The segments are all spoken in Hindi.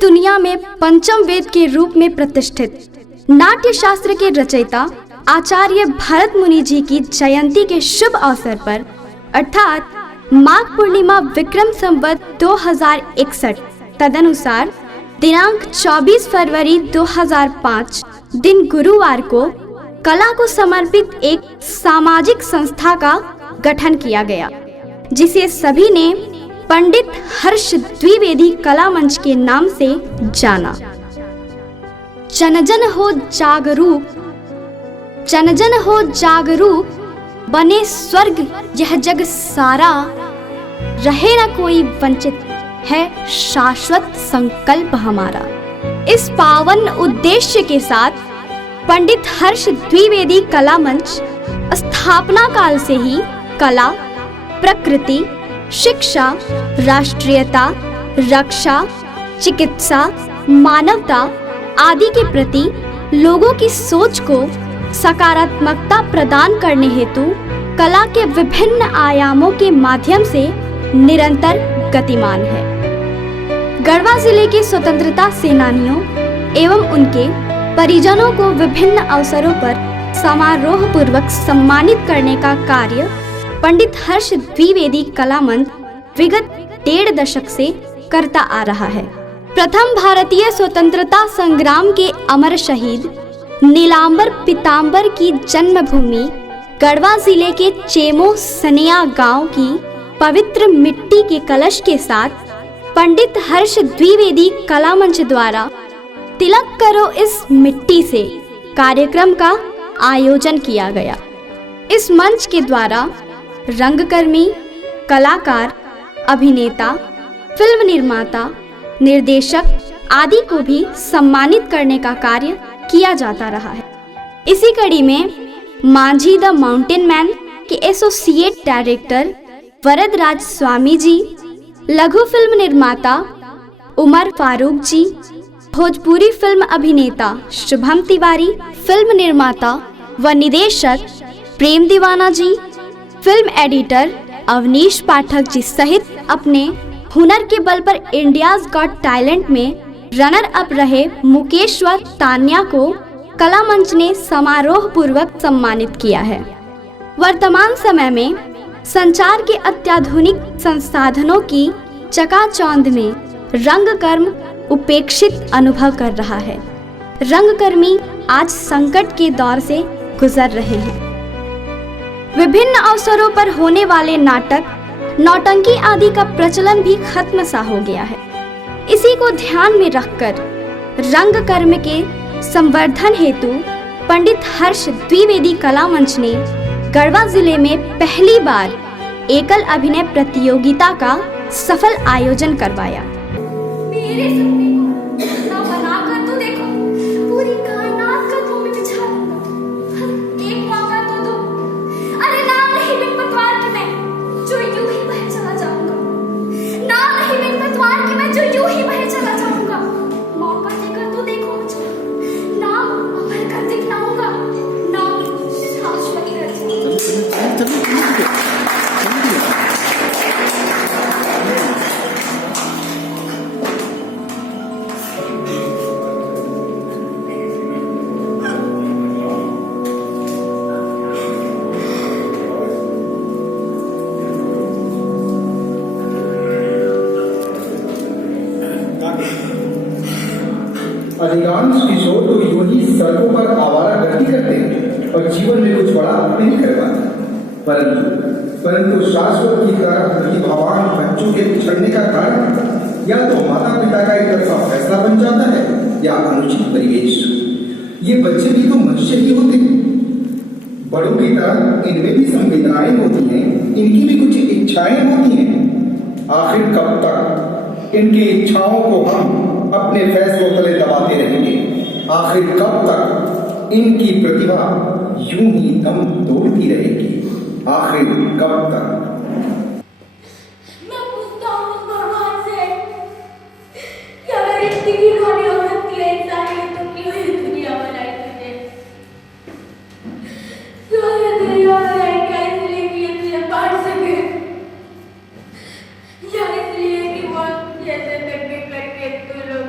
दुनिया में पंचम वेद के रूप में प्रतिष्ठित नाट्य शास्त्र के रचयिता आचार्य भरत मुनि जी की जयंती के शुभ अवसर पर अर्थात माघ पूर्णिमा विक्रम संवत 2061 तदनुसार दिनांक 24 फरवरी 2005 दिन गुरुवार को कला को समर्पित एक सामाजिक संस्था का गठन किया गया, जिसे सभी ने पंडित हर्ष द्विवेदी कला मंच के नाम से जाना। जन जन हो जागरूक बने स्वर्ग यह जग सारा, रहे न कोई वंचित है शाश्वत संकल्प हमारा। इस पावन उद्देश्य के साथ पंडित हर्ष द्विवेदी कला मंच स्थापना काल से ही कला, प्रकृति, शिक्षा, राष्ट्रीयता, रक्षा, चिकित्सा, मानवता आदि के प्रति लोगों की सोच को सकारात्मकता प्रदान करने हेतु कला के विभिन्न आयामों के माध्यम से निरंतर गतिमान है। गढ़वा जिले के स्वतंत्रता सेनानियों एवं उनके परिजनों को विभिन्न अवसरों पर समारोह पूर्वक सम्मानित करने का कार्य पंडित हर्ष द्विवेदी कला मंच विगत 1.5 दशक से करता आ रहा है। प्रथम भारतीय स्वतंत्रता संग्राम के अमर शहीद नीलांबर पीतांबर की जन्मभूमि गढ़वा जिले के चेमो सनिया गांव की पवित्र मिट्टी के कलश के साथ पंडित हर्ष द्विवेदी कला मंच द्वारा तिलक करो इस मिट्टी से कार्यक्रम का आयोजन किया गया। इस मंच के द्वारा रंगकर्मी, कलाकार, अभिनेता, फिल्म निर्माता, निर्देशक आदि को भी सम्मानित करने का कार्य किया जाता रहा है। इसी कड़ी में मांझी द माउंटेन मैन के एसोसिएट डायरेक्टर वरदराज स्वामी जी, लघु फिल्म निर्माता उमर फारूक जी, भोजपुरी फिल्म अभिनेता शुभम तिवारी, फिल्म निर्माता व निदेशक प्रेम दीवाना जी, फिल्म एडिटर अवनीश पाठक जी सहित अपने हुनर के बल पर इंडियाज गॉट टैलेंट में रनर अप रहे मुकेश व तान्या को कला मंच ने समारोह पूर्वक सम्मानित किया है। वर्तमान समय में संचार के अत्याधुनिक संसाधनों की चकाचौंध में रंगकर्म उपेक्षित अनुभव कर रहा है। रंगकर्मी आज संकट के दौर से गुजर रहे हैं। विभिन्न अवसरों पर होने वाले नाटक, नौटंकी आदि का प्रचलन भी खत्म सा हो गया है। इसी को ध्यान में रखकर रंगकर्म के संवर्धन हेतु पंडित हर्ष द्विवेदी कला मंच ने गढ़वा जिले में पहली बार एकल अभिनय प्रतियोगिता का सफल आयोजन करवाया। मेरे सपने को ना बनाकर तो देखो, पूरी कायनात का धूम बिछा दूंगा। एक मौका तो दो। अरे नाम नहीं बिन पतवार के मैं जो यूं ही बह चला जाऊंगा। नाम नहीं बिन पतवार के मैं जो यूं ही बह चला जाऊंगा। मौका देकर तो देखो मुझको, नाम अमर कर दिखलाऊंगा। नाम शाश्वत अधिकांश किशोर तो यूं ही सड़कों पर आवारा गर्दी करते हैं और जीवन में कुछ बड़ा नहीं कर पाते। परंतु शाश्वत की तरह प्रतिभावान बच्चों के पिछड़ने का कारण या तो माता पिता का एक तरफा फैसला बन जाता है या अनुचित परिवेश। ये बच्चे भी तो मनुष्य ही होते हैं। बड़ों की तरह इनमें भी संवेदनाएं होती हैं, इनकी भी कुछ इच्छाएं होती हैं। आखिर कब तक इनकी इच्छाओं को हम अपने फैसलों तले दबाते रहेंगे? आखिर कब तक इनकी प्रतिभा यूं ही दम तोड़ती रहेगी? आखिर कब तक? मैं पूछता हूँ भगवान से, क्या मेरी इतनी घिनौनी हो सकती है इंसानियत तो क्यों ये दुनिया बनाई तुझे? क्यों ये दुनिया बनाई? क्या इसलिए कि ये तुझे पाट सके, या इसलिए कि वो जैसे करके तू लोग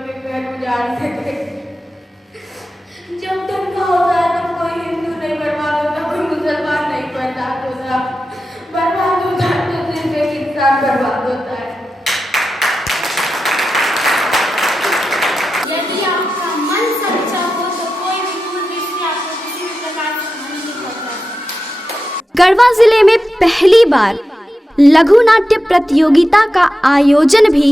जान सके। जब दंगा होता है तो कोई हिंदू नहीं बर्बाद होता, कोई मुसलमान नहीं बर्बाद होता, बर्बाद होता है तो सिर्फ एक इंसान बर्बाद होता है। यदि आपका मन सच्चा हो तो कोई भी दूर व्यक्ति आपको किसी भी प्रकार से हानि नहीं पहुंचा। गढ़वा जिले में पहली बार लघु नाट्य प्रतियोगिता का आयोजन भी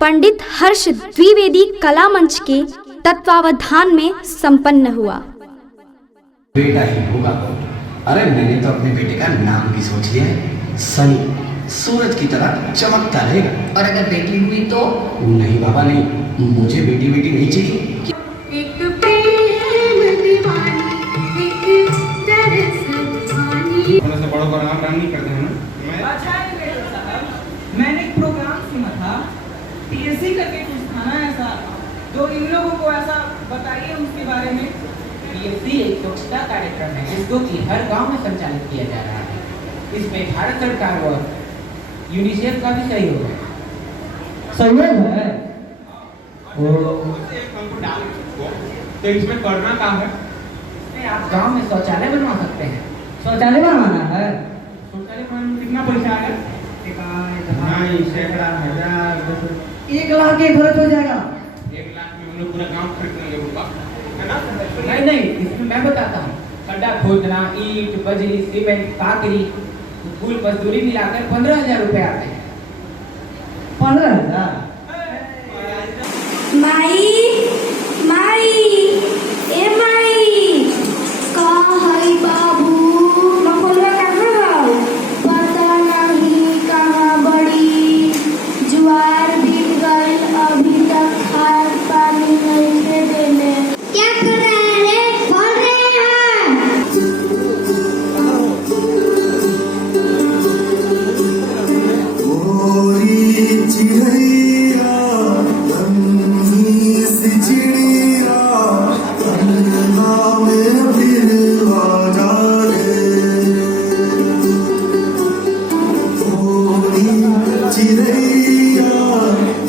पंडित हर्ष द्विवेदी कला मंच के तत्वावधान में संपन्न हुआ। बेटा ही होगा। अरे मैंने तो अपने बेटे का नाम भी सोच लिया है, सनी, सूरज की तरह चमकता रहेगा। और अगर बेटी हुई तो? नहीं बाबा नहीं, मुझे बेटी नहीं चाहिए। एक प्रेम दीवानी, एक दर्द दीवानी। थोड़ा सा बड़ों का नाम नहीं करते हैं ना। अच्छा मैंने एक प्रोग्राम सुना था, पीएससी करके कुछ था ना ऐसा, तो इन लोगों को ऐसा बताइए उसके बारे में। पीएससी एक स्वच्छता कार्यक्रम है जिसको कि हर गांव में संचालित किया जा रहा है। इसमें भारत सरकार और यूनिसेफ का भी सहयोग है। सहयोग है? तो इसमें करना क्या है? इसमें आप गांव में शौचालय बनवा सकते हैं। शौचालय बनवाना है? शौचालय बनाने में कितना पैसा आएगा? नहीं, सैकड़ा, हजार, 1 लाख के खर्च हो जाएगा। 1 लाख में हम लोग पूरा गांव खरीद लेंगे होगा, है ना? नहीं, इसमें मैं बताता हूँ। खड्डा खोदना, ईंट, बजरी, सीमेंट, काकरी, कुल मजदूरी मिलाकर 15,000 रुपए आते हैं। 15,000? माई माई ए माई कहाँ है बाबू? मकोलवा कहाँ है? पता नहीं कहाँ बड़ी। ज्वार बीत गई, अभी तक खाद पानी नहीं दे देने। क्या कर रहे हैं? पढ़ रहे हैं। चिड़ैया रंगी सी चिड़िया अंगना में फिर आजा रे। चिड़ैया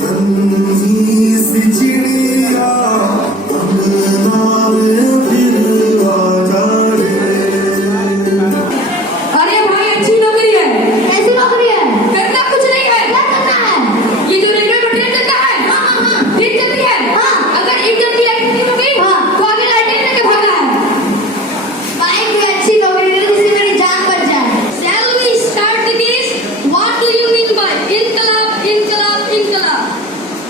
रंगी सी चिड़िया अंगना में फिर आजा रे। अरे भाई अच्छी नौकरी है। कैसी नौकरी है? करना कुछ नहीं है। क्या करना है? ये जो रेलवे में ट्रेन चलता है, ट्रेन चलती है, अगर एक जन की लाइट नहीं होगी तो आगे लाइटें लेके भागना है। भाई कोई अच्छी नौकरी दे दो जिससे मेरी जान बच जाए। Shall we start the case? What do you mean by इनकलाब? इनकलाब इनकलाब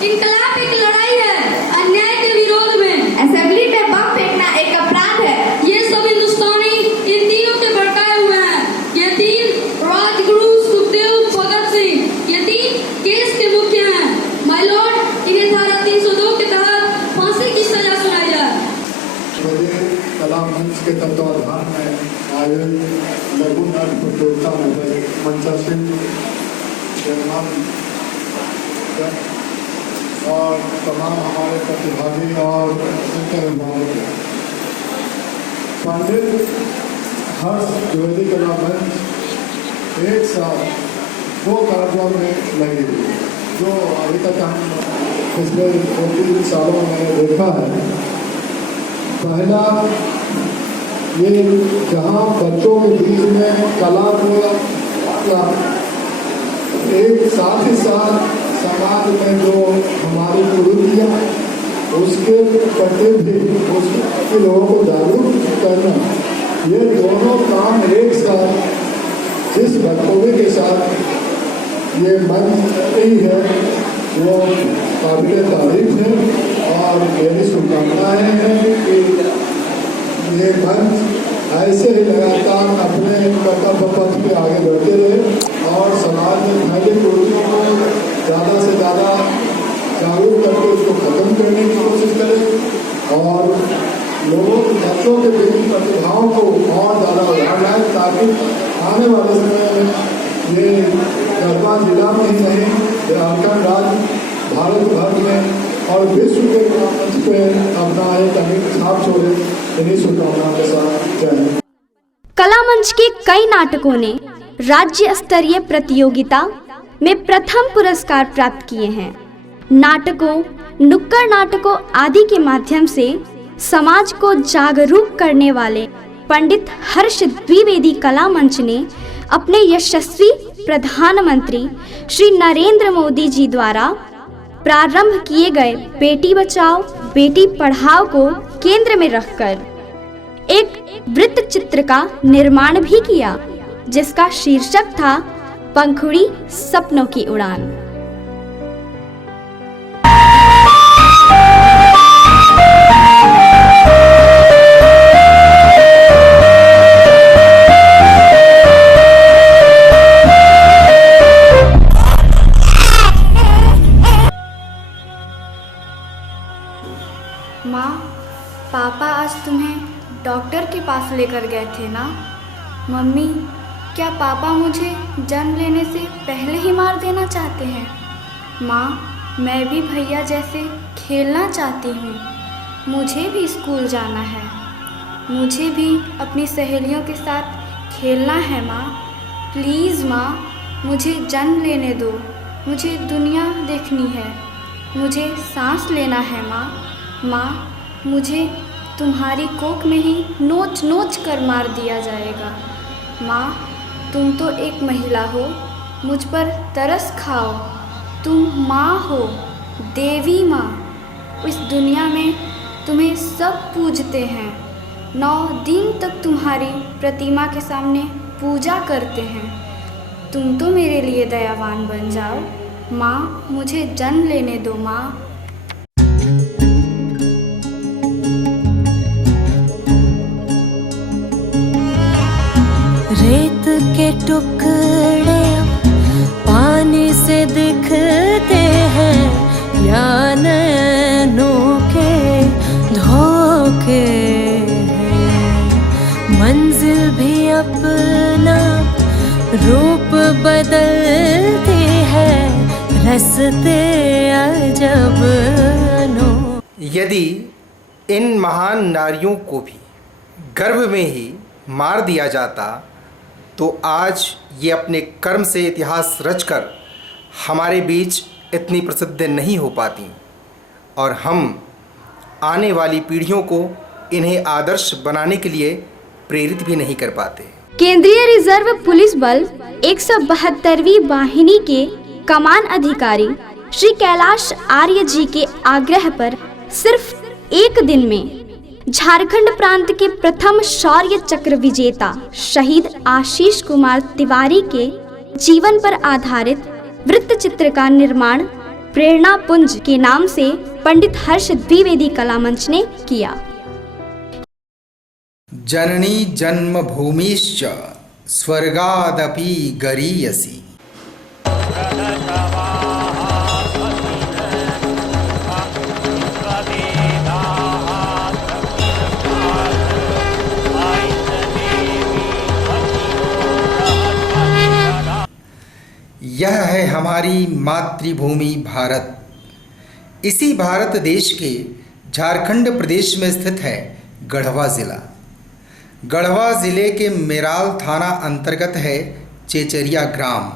इनकलाब एक लड़ाई है अन्याय के विरोध में। असेंबली में बम फेंकना एक अपराध है। ये सब हिंदुस्तानी इन तीनों के भड़काए हुए हैं। ये 3 राजगुरु सुखदेव भगत सिंह, ये 3 केस के मुख्य हैं। माय लॉर्ड, इन्हें धारा 302 के तहत फांसी की सजा सुनाई जाए। कला मंच के तत्वाधान में आयोजित लघु नाट्य प्रतियोगिता में मंचासीन और तमाम हमारे प्रतिभागी और पंडित हर्ष द्विवेदी कला मंच एक साथ 2 कार्यक्रम में लगे हुए, जो अभी तक हम पिछले 2-3 सालों में देखा है। पहला ये जहाँ बच्चों के बीच में कला को एक साथ ही साथ समाज में जो हमारी कुरीतियाँ उसके प्रति भी उसके लोगों को जागरूक करना, ये दोनों काम एक साथ जिस बखूबी के साथ ये मंच रही है वो काबिल तारीफ है। और मेरी शुभकामनाएँ हैं कि ये मंच ऐसे ही लगातार अपने कर्तव्य पथ पे आगे बढ़ते रहे और समाज में फैली कुरीतियों को ज़्यादा से ज़्यादा जागरूक करके उसको खत्म करने की कोशिश करें और लोगों बच्चों के विभिन्न प्रतिभाओं को और ज़्यादा उधार लाएं, ताकि आने वाले समय में ये गढ़वा जिला में ही नहीं, झारखंड राज्य, भारत भर में और विश्व के मंच पे अपना एक अमिट छाप छोड़े। इन्हीं शुभकामनाओं के साथ जय हिंद। कला मंच के कई नाटकों ने राज्य स्तरीय प्रतियोगिता में प्रथम पुरस्कार प्राप्त किए हैं। नाटकों नुक्कड़ नाटकों आदि के माध्यम से समाज को जागरूक करने वाले पंडित हर्ष द्विवेदी कला मंच ने अपने यशस्वी प्रधानमंत्री श्री नरेंद्र मोदी जी द्वारा प्रारंभ किए गए बेटी बचाओ बेटी पढ़ाओ को केंद्र में रखकर एक वृत्त चित्र का निर्माण भी किया, जिसका शीर्षक था पंखुड़ी सपनों की उड़ान। माँ, पापा आज तुम्हें डॉक्टर के पास लेकर गए थे ना? मम्मी, क्या पापा मुझे जन्म लेने से पहले ही मार देना चाहते हैं? माँ, मैं भी भैया जैसे खेलना चाहती हूँ। मुझे भी स्कूल जाना है। मुझे भी अपनी सहेलियों के साथ खेलना है। माँ, प्लीज़ माँ, मुझे जन्म लेने दो। मुझे दुनिया देखनी है। मुझे सांस लेना है। माँ, मुझे तुम्हारी कोख में ही नोच नोच कर मार दिया जाएगा। माँ, तुम तो एक महिला हो, मुझ पर तरस खाओ। तुम माँ हो, देवी माँ। इस दुनिया में तुम्हें सब पूजते हैं। 9 दिन तक तुम्हारी प्रतिमा के सामने पूजा करते हैं। तुम तो मेरे लिए दयावान बन जाओ। माँ, मुझे जन्म लेने दो। माँ। रेत के टुकड़े पानी से दिखते हैं या नैनों के धोखे हैं। मंजिल भी अपना रूप बदलती है, रस्ते अजब नो। यदि इन महान नारियों को भी गर्भ में ही मार दिया जाता तो आज ये अपने कर्म से इतिहास रचकर हमारे बीच इतनी प्रसिद्ध नहीं हो पाती और हम आने वाली पीढ़ियों को इन्हें आदर्श बनाने के लिए प्रेरित भी नहीं कर पाते। केंद्रीय रिजर्व पुलिस बल 172वीं वाहिनी के कमान अधिकारी श्री कैलाश आर्य जी के आग्रह पर सिर्फ एक दिन में झारखंड प्रांत के प्रथम शौर्य चक्र विजेता शहीद आशीष कुमार तिवारी के जीवन पर आधारित वृत्त चित्र का निर्माण प्रेरणा पुंज के नाम से पंडित हर्ष द्विवेदी कला मंच ने किया। जननी जन्मभूमिश्च स्वर्गादपि गरीयसी। यह है हमारी मातृभूमि भारत। इसी भारत देश के झारखंड प्रदेश में स्थित है गढ़वा ज़िला। गढ़वा ज़िले के मेराल थाना अंतर्गत है चेचरिया ग्राम।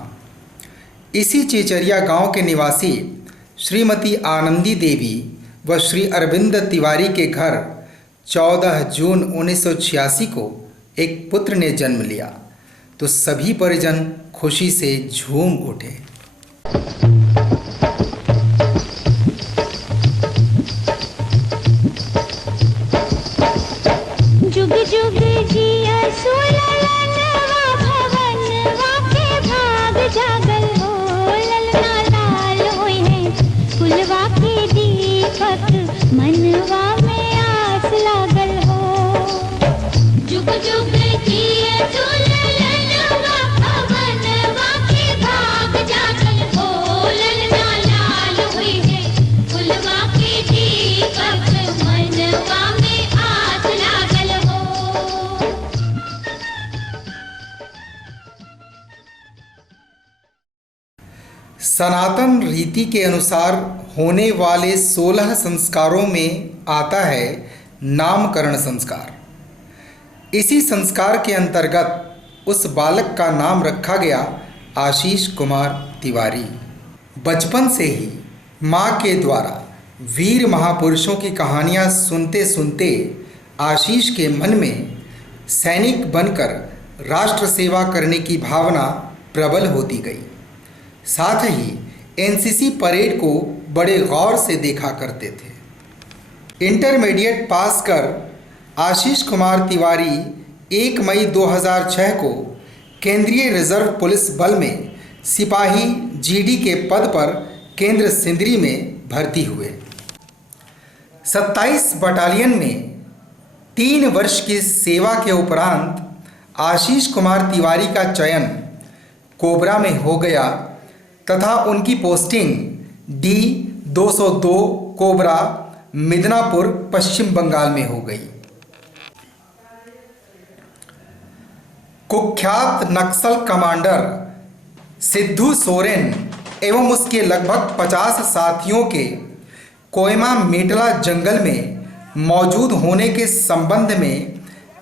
इसी चेचरिया गांव के निवासी श्रीमती आनंदी देवी व श्री अरविंद तिवारी के घर 14 जून 1986 को एक पुत्र ने जन्म लिया तो सभी परिजन खुशी से झूम उठे। जुग जुग जिया सुललनवा भवनवा के भाग जागल हो। ललना लाल होई है फुलवा के दीपक मनवा में आस लागल हो। जुग जुग जिया सुललनवा भवनवा के भाग जागल हो। ललना लाल होई है फुलवा के दीपक मनवा में आस लागल हो। सनातन रीति के अनुसार होने वाले 16 संस्कारों में आता है नामकरण संस्कार। इसी संस्कार के अंतर्गत उस बालक का नाम रखा गया आशीष कुमार तिवारी। बचपन से ही माँ के द्वारा वीर महापुरुषों की कहानियां सुनते सुनते आशीष के मन में सैनिक बनकर राष्ट्र सेवा करने की भावना प्रबल होती गई। साथ ही एनसीसी परेड को बड़े गौर से देखा करते थे। इंटरमीडिएट पास कर आशीष कुमार तिवारी 1 मई 2006 को केंद्रीय रिजर्व पुलिस बल में सिपाही जीडी के पद पर केंद्र सिंदरी में भर्ती हुए। 27 बटालियन में 3 वर्ष की सेवा के उपरांत आशीष कुमार तिवारी का चयन कोबरा में हो गया तथा उनकी पोस्टिंग D-202 कोबरा मिदनापुर पश्चिम बंगाल में हो गई। कुख्यात नक्सल कमांडर सिद्धू सोरेन एवं उसके लगभग 50 साथियों के कोयमा मेटला जंगल में मौजूद होने के संबंध में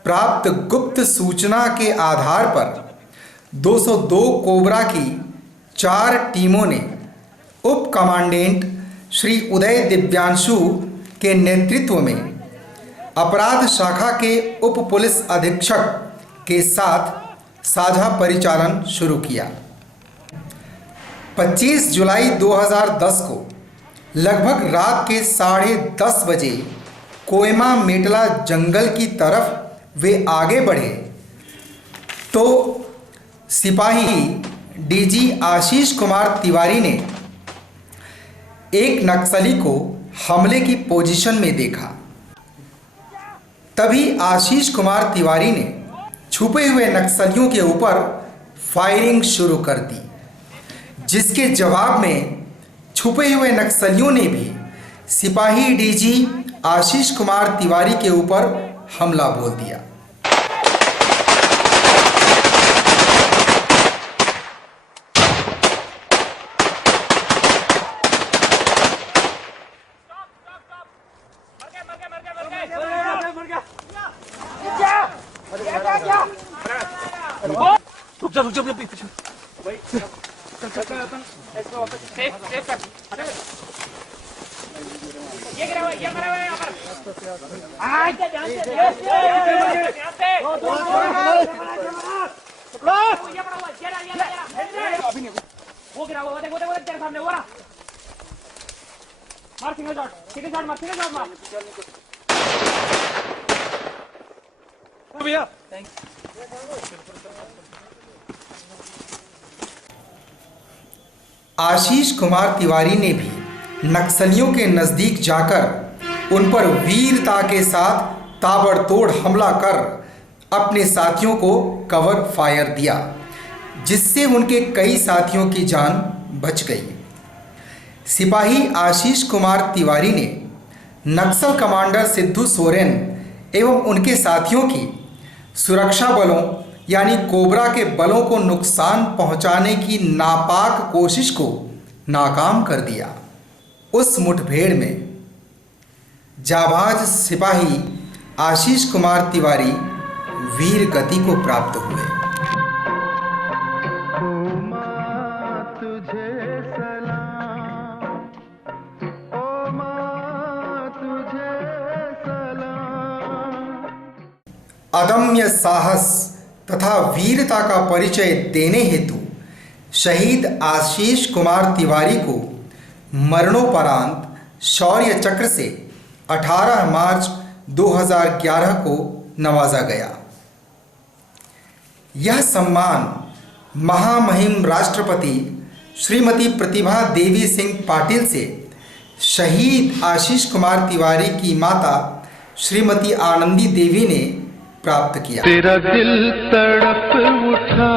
प्राप्त गुप्त सूचना के आधार पर 202 कोबरा की 4 टीमों ने उप कमांडेंट श्री उदय दिव्यांशु के नेतृत्व में अपराध शाखा के उप पुलिस अधीक्षक के साथ साझा परिचालन शुरू किया। 25 जुलाई 2010 को लगभग रात के 10:30 बजे कोयमा मेटला जंगल की तरफ वे आगे बढ़े तो सिपाही डीजी आशीष कुमार तिवारी ने एक नक्सली को हमले की पोजीशन में देखा। तभी आशीष कुमार तिवारी ने छुपे हुए नक्सलियों के ऊपर फायरिंग शुरू कर दी, जिसके जवाब में छुपे हुए नक्सलियों ने भी सिपाही डीजी आशीष कुमार तिवारी के ऊपर हमला बोल दिया। आशीष कुमार तिवारी ने भी नक्सलियों के नजदीक जाकर उन पर वीरता के साथ ताबड़तोड़ हमला कर अपने साथियों को कवर फायर दिया, जिससे उनके कई साथियों की जान बच गई। सिपाही आशीष कुमार तिवारी ने नक्सल कमांडर सिद्धू सोरेन एवं उनके साथियों की सुरक्षा बलों यानी कोबरा के बलों को नुकसान पहुंचाने की नापाक कोशिश को नाकाम कर दिया। उस मुठभेड़ में जाबाज सिपाही आशीष कुमार तिवारी वीर गति को प्राप्त हुए। अदम्य साहस तथा वीरता का परिचय देने हेतु शहीद आशीष कुमार तिवारी को मरणोपरांत शौर्य चक्र से 18 मार्च 2011 को नवाजा गया। यह सम्मान महामहिम राष्ट्रपति श्रीमती प्रतिभा देवी सिंह पाटिल से शहीद आशीष कुमार तिवारी की माता श्रीमती आनंदी देवी ने प्राप्त किया। तेरा दिल तड़प उठा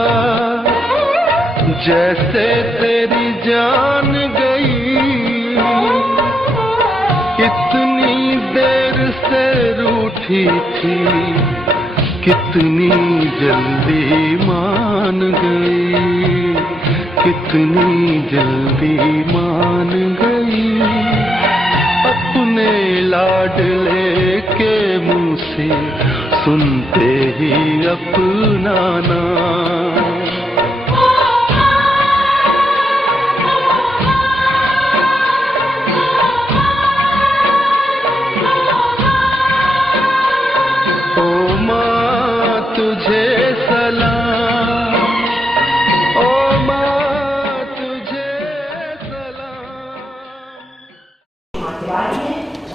जैसे तेरी जान गई, इतनी देर से रूठी थी कितनी जल्दी मान गई, कितनी जल्दी मान गई। अपने लाडले के मुंह से सुनते ही अपना नाम।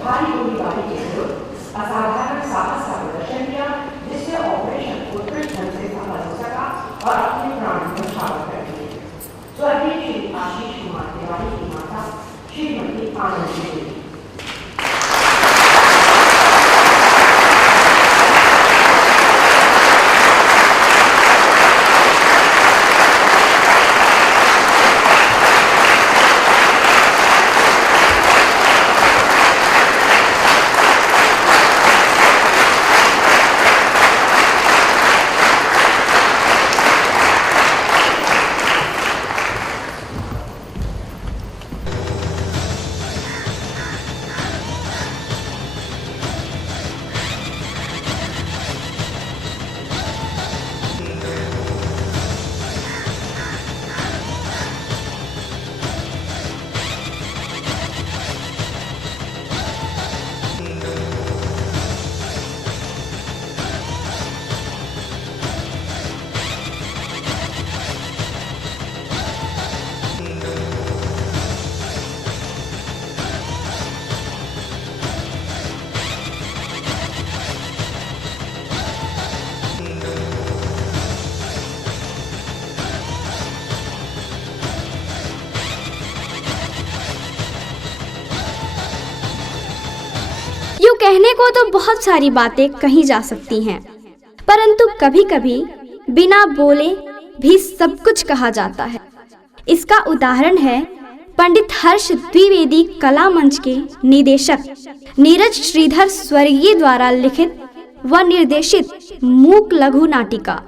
भारी गोलीबारी के विरुद्ध असाधारण साहस का प्रदर्शन किया, जिससे ऑपरेशन उत्कृष्ट ढंग से सफल हो सका और अपने प्राण न्यौछावर कर दिए। स्वर्गीय श्री आशीष कुमार तिवारी की माता श्रीमती आनंद देवी। यूं कहने को तो बहुत सारी बातें कही जा सकती हैं, परंतु कभी-कभी बिना बोले भी सब कुछ कहा जाता है। इसका उदाहरण है पंडित हर्ष द्विवेदी कला मंच के निदेशक नीरज श्रीधर स्वर्गीय द्वारा लिखित व निर्देशित मूक लघु नाटिका।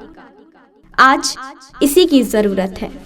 आज इसी की जरूरत है।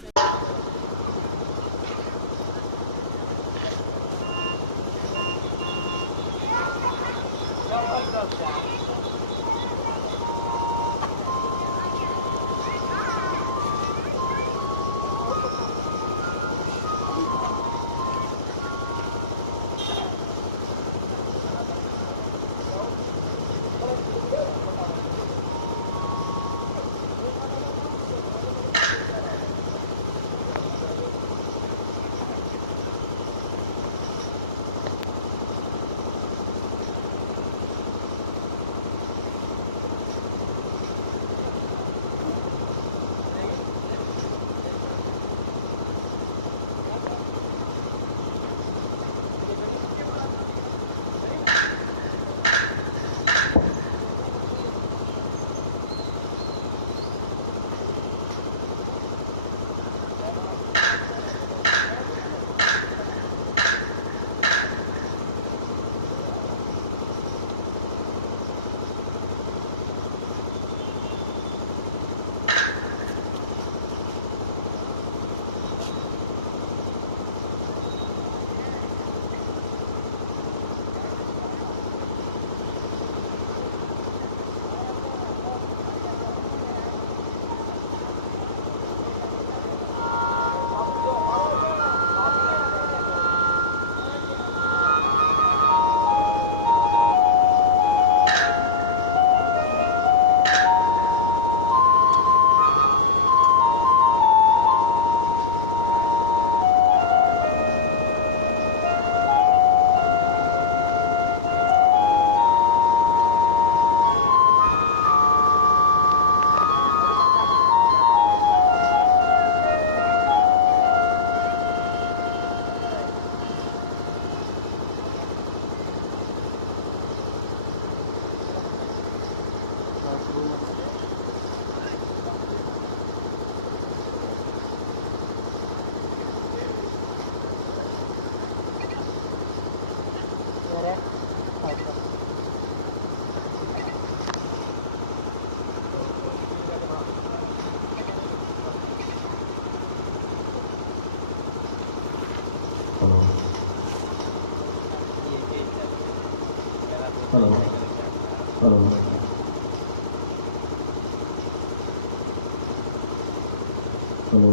Hello hello hello